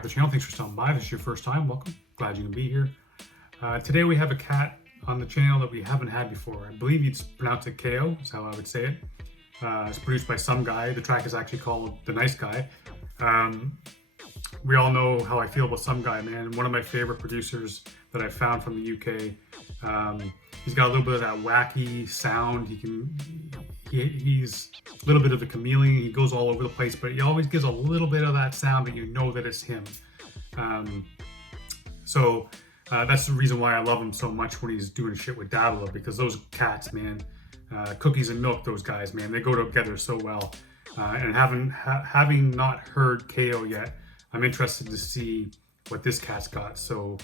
back to the channel. Thanks for stopping by. If this is your first time, welcome. Glad you can be here. Today we have a cat on the channel that we haven't had before. I believe you'd pronounce it Kao, is how I would say it. It's produced by Sumgii. The track is actually called The Nice Guy. We all know how I feel about Sumgii, man. One of my favorite producers that I found from the UK. He's got a little bit of that wacky sound. He's a little bit of a chameleon. He goes all over the place, but he always gives a little bit of that sound that you know that it's him. That's the reason why I love him so much when he's doing shit with PlayaWILL, because those cats, man, cookies and milk, those guys, man, they go together so well. And having not heard Kao yet, I'm interested to see what this cat's got. So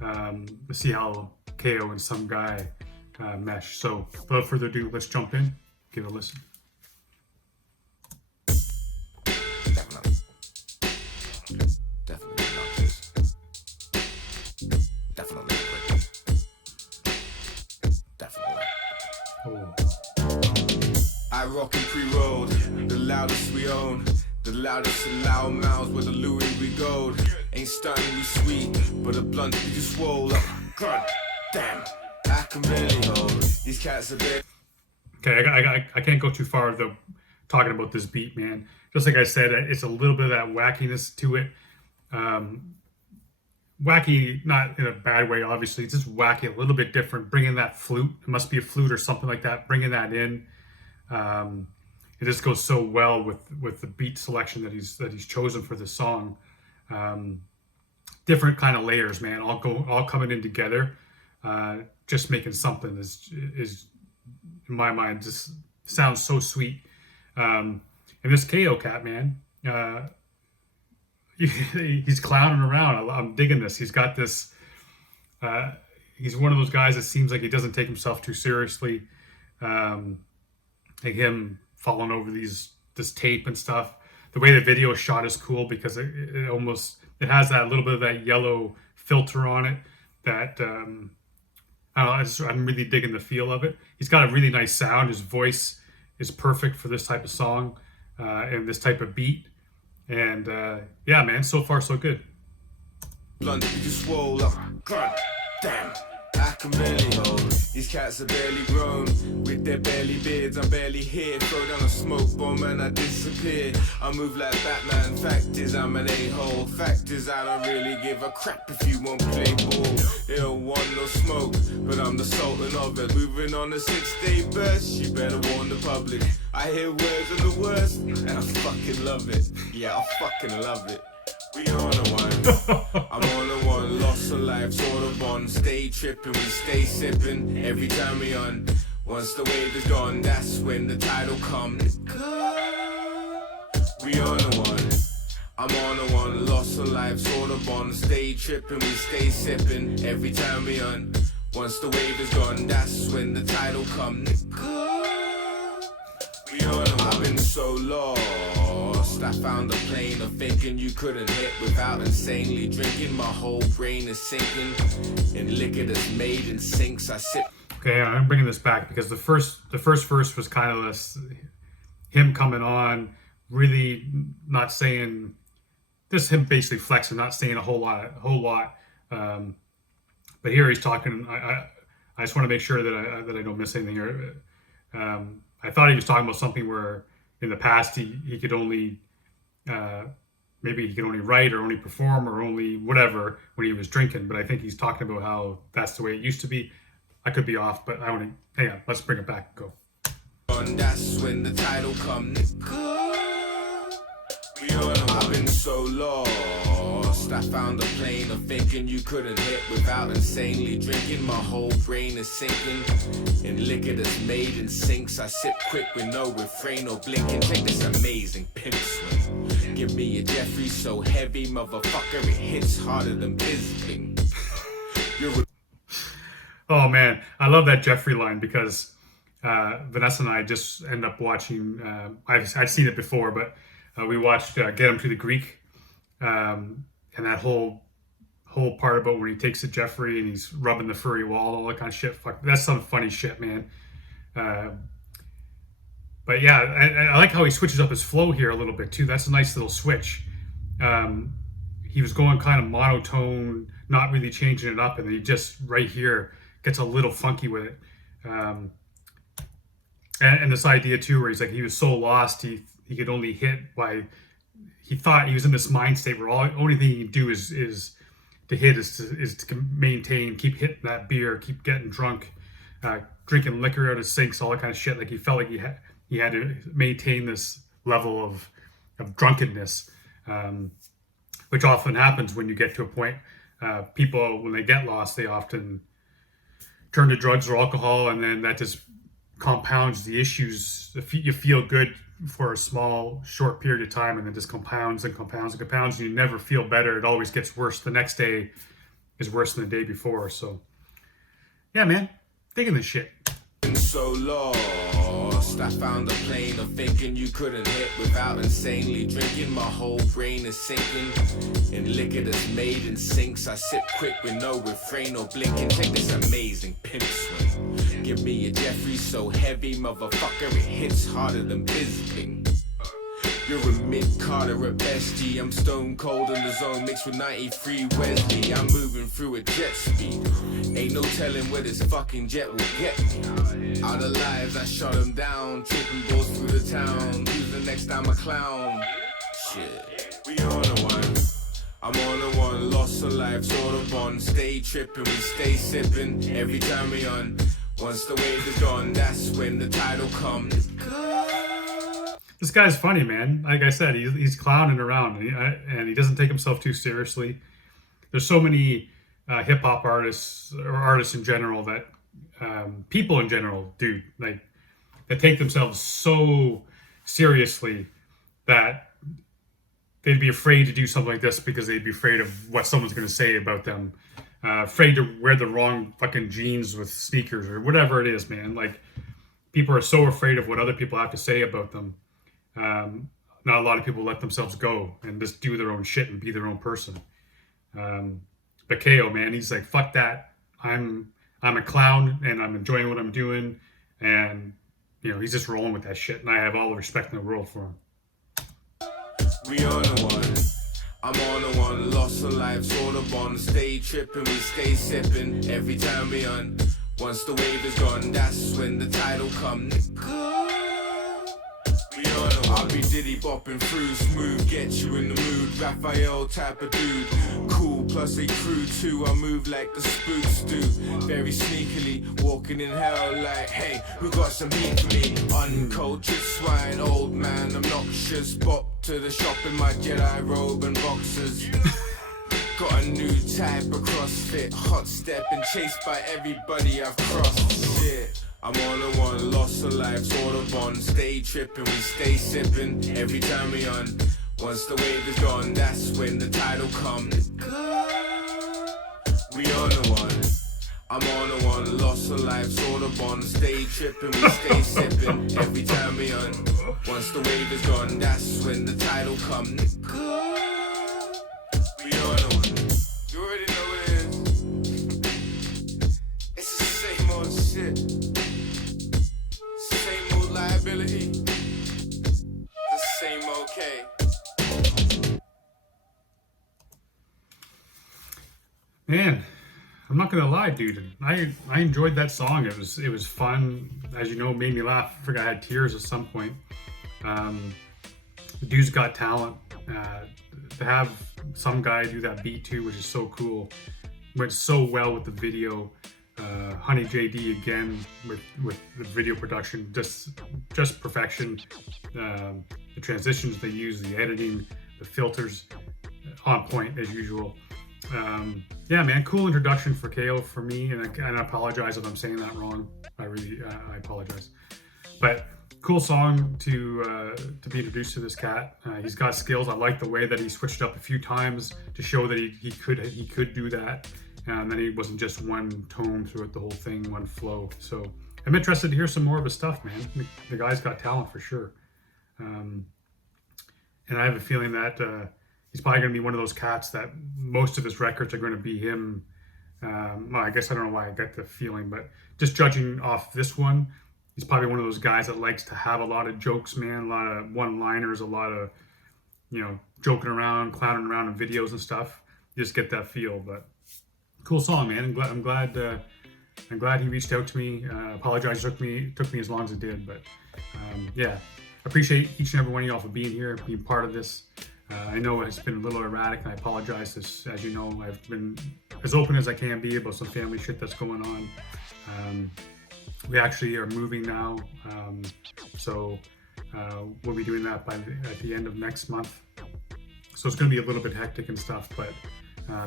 let's see how Kao and Sumgii mesh. So without further ado, let's jump in, give it a listen. Definitely obnoxious. Definitely Oh. I rock and pre-rolled, the loudest we own. The loudest and loud mouths with the Louis we gold. Ain't stunning we sweet, but a blunt we just swole up. God damn, I can barely hold. These cats are dead. Okay, I can't go too far though talking about this beat, man. Just like I said, it's a little bit of that wackiness to it. Wacky, not in a bad way, obviously. It's just wacky, a little bit different. Bringing that flute, it must be a flute or something like that. Bringing that in, it just goes so well with the beat selection that he's chosen for this song. Different kind of layers, man, all coming in together, just making something is in my mind just sounds so sweet. And this Kao cat, man, he's clowning around. I'm digging this. He's got this. He's one of those guys that seems like he doesn't take himself too seriously. Like him falling over this tape and stuff. The way the video is shot is cool because it has that little bit of that yellow filter on it. That I don't know. I'm really digging the feel of it. He's got a really nice sound. His voice is perfect for this type of song and this type of beat. And yeah, man, so far so good. Blunt we just swole up. God damn, I can barely hold. These cats are barely grown. With their barely beards, I'm barely here. Throw down a smoke bomb and I disappear. I move like Batman. Fact is I'm an a-hole. Fact is I don't really give a crap if you won't play ball. They don't want no smoke, but I'm the sultan of it. Moving on a 6-day burst, you better warn the public. I hear words of the worst, and I fucking love it. Yeah, I fucking love it. We on a one, I'm on a one, lost a life, sort of on. Stay tripping, we stay sipping, every time we on. Once the wave is gone, that's when the tidal comes. We on a one, I'm on a one, lost a life, sort of on. Stay tripping, we stay sipping, every time we on. Once the wave is gone, that's when the tidal comes. We on a one, I've been so lost. I found a plane of thinking you couldn't hit without insanely drinking. My whole brain is sinking in liquor that's made in sinks. I sip. Okay, I'm bringing this back because the first verse was kind of this, him coming on, really not saying, just him basically flexing, not saying a whole lot. But here he's talking. I just want to make sure that I don't miss anything here. I thought he was talking about something where in the past he could only maybe he could only write or only perform or only whatever when he was drinking, but I think he's talking about how that's the way it used to be. I could be off, but I want to hang on. Let's bring it back. Go. And that's when the title comes. I've been so lost. I found a plane of thinking you couldn't hit without insanely drinking. My whole brain is sinking in liquor that's made in sinks. I sip quick with no refrain or blinking. Take this amazing pimp swing. Give me a Jeffrey so heavy, motherfucker, it hits harder than Bisping. Oh man, I love that Jeffrey line because Vanessa and I just end up watching. I've seen it before, but we watched Get Him to the Greek, and that whole part about when he takes the Jeffrey and he's rubbing the furry wall, all that kind of shit. Fuck, that's some funny shit, man. But yeah, I like how he switches up his flow here a little bit too. That's a nice little switch. he was going kind of monotone, not really changing it up, and then he just right here gets a little funky with it. Um, and this idea too, where he's like he was so lost, he could only hit by he thought he was in this mind state where all only thing he can do is to hit is to maintain, keep hitting that beer, keep getting drunk, drinking liquor out of sinks, all that kind of shit. Like he felt like he had to maintain this level of drunkenness, which often happens when you get to a point. People, when they get lost, they often turn to drugs or alcohol, and then that just compounds the issues. If you feel good for a small, short period of time, and then just compounds and compounds and compounds, and you never feel better. It always gets worse. The next day is worse than the day before. So, yeah, man, digging this shit. So lost, I found a plane of thinking you couldn't hit without insanely drinking. My whole brain is sinking in liquor that's made in sinks. I sip quick with no refrain or blinking. Take this amazing pimp swing. Give me a Jeffrey so heavy, motherfucker, it hits harder than Bisping. You're a mid-Carter at best, G. I'm stone cold in the zone, mixed with 93 Wesley. I'm moving through at jet speed. Ain't no telling where this fucking jet will get me. Out of lives, I shut them down. Tripping balls through the town. Who's the next time a clown? Shit, we on a one. I'm on a one, lost a life, sort of on. Stay tripping, we stay sipping. Every time we on. Once the wave is gone, that's when the tidal comes. This guy's funny, man. Like I said, he's clowning around, and he doesn't take himself too seriously. There's so many hip hop artists or artists in general that people in general do, like, that take themselves so seriously that they'd be afraid to do something like this because they'd be afraid of what someone's going to say about them. Afraid to wear the wrong fucking jeans with sneakers or whatever it is, man. Like, people are so afraid of what other people have to say about them. Not a lot of people let themselves go and just do their own shit and be their own person. Bekao, man, he's like, fuck that. I'm a clown and I'm enjoying what I'm doing, and he's just rolling with that shit, and I have all the respect in the world for him. We on the one. I'm on the one, lost a life, sort of on. Stay tripping, we stay sipping. Every time we on. Once the wave is gone, that's when the tidal comes. I'll be diddy bopping through, smooth, get you in the mood. Raphael type of dude, cool plus a crew too. I move like the spooks do, very sneakily, walking in hell like, hey, who got some heat for me? Uncultured swine, old man, obnoxious. Bop to the shop in my Jedi robe and boxers. Got a new type of CrossFit, hot step and chased by everybody I've crossed. Shit. I'm on a one, lost a life, sort of on. Stay tripping, we stay sipping. Every time we on. Once the wave is gone, that's when the tidal comes. We on a one. I'm on a one, lost a life, sort of on. Stay tripping, we stay sipping. Every time we on. Once the wave is gone, that's when the tidal comes. We on a one. You already know what it is. It's the same old shit. Liability, the same okay. Man, I'm not gonna lie, dude. I enjoyed that song. It was fun. As you know, it made me laugh. I forgot I had tears at some point. The dude's got talent. To have Sumgii do that beat too, which is so cool. Went so well with the video. Honey JD again with the video production, just perfection. The transitions they use, the editing, the filters, on point as usual. Yeah, man, cool introduction for KO for me, and I apologize if I'm saying that wrong. I apologize, but cool song to be introduced to this cat. He's got skills. I like the way that he switched up a few times to show that he could do that. And then he wasn't just one tone throughout the whole thing, one flow. So I'm interested to hear some more of his stuff, man. The guy's got talent for sure. And I have a feeling that he's probably going to be one of those cats that most of his records are going to be him. Well, I guess I don't know why I got the feeling, but just judging off this one, he's probably one of those guys that likes to have a lot of jokes, man, a lot of one-liners, a lot of, joking around, clowning around in videos and stuff. You just get that feel. But cool song, man. I'm glad he reached out to me. Apologize it took me as long as it did, but yeah, appreciate each and every one of y'all for being here, being part of this. I know it's been a little erratic, and I apologize. As you know, I've been as open as I can be about some family shit that's going on. We actually are moving now, so we'll be doing that at the end of next month. So it's going to be a little bit hectic and stuff, but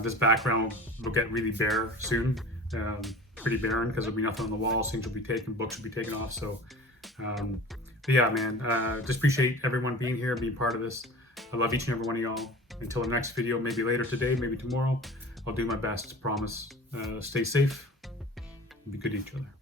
this background will get really bare soon. Pretty barren because there'll be nothing on the walls. Things will be taken, books will be taken off. So, but yeah, man, just appreciate everyone being here, being part of this. I love each and every one of y'all. Until the next video, maybe later today, maybe tomorrow, I'll do my best. Promise. Stay safe. Be good to each other.